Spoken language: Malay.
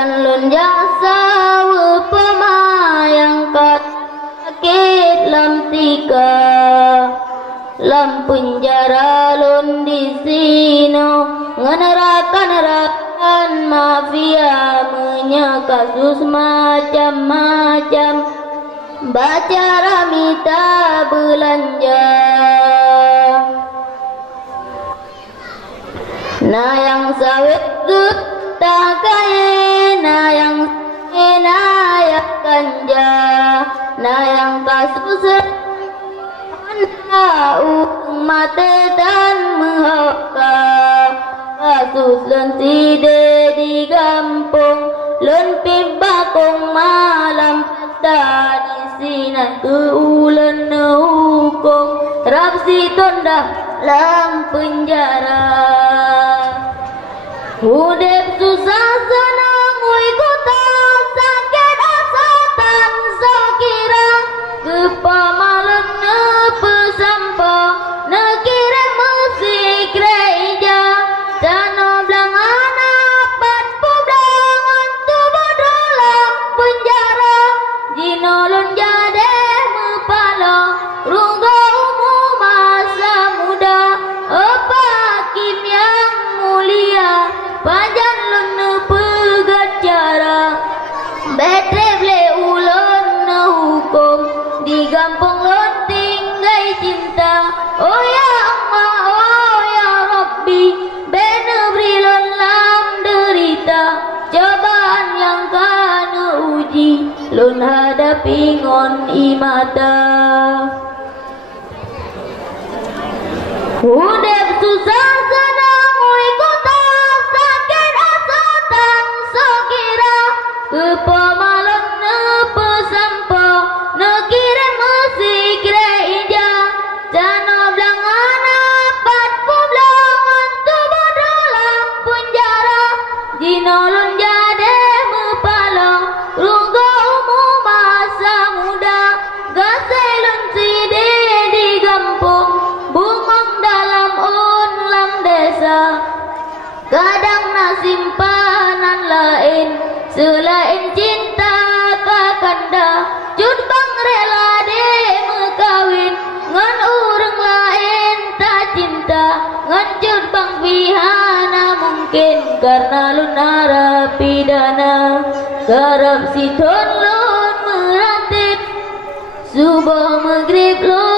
badan lun jasa pemayang sakit lam tika lam penjara lun di sino ngenerakan mafia menya kasus macam-macam baca ramita belanja nah yang sawit tak kaya nah yang nayak ganja nah yang kasus mate dan menghoka kasus lentide di kampung lempi bakong malam peta di sini keulan hukum rapsi tonda lam penjara udep susah senang ui kota sakit asatan sakira kepamalan nepesampa nekire musik reja dan oblang anak pat pudangan tubuh dalam penjara jinolon jade mepala runggo umu masa muda apa hakim yang mulia panjang lun pegat cara betre ble ulun hukum di gampang lun tinggai cinta oh ya Allah oh ya Rabbi benebri lun lam derita cobaan yang kana uji lun hadapi ngon imata udep susah senang ui kota sakit asatan sokira kepamalan nepesampa nekire musik reja dan oblang anak pat publangan tubuh dalam penjara jinolon jade mepala runggo umu masa muda gaselun side di kampung bungong dalam unlam desa kadang nasimpanan lain selain cinta kakanda cut bang rela de mekawin ngan urang lain tak cinta ngan cut bang bihana mungkin karena lun narapidana garap siton lun merantip subuh maghrib lun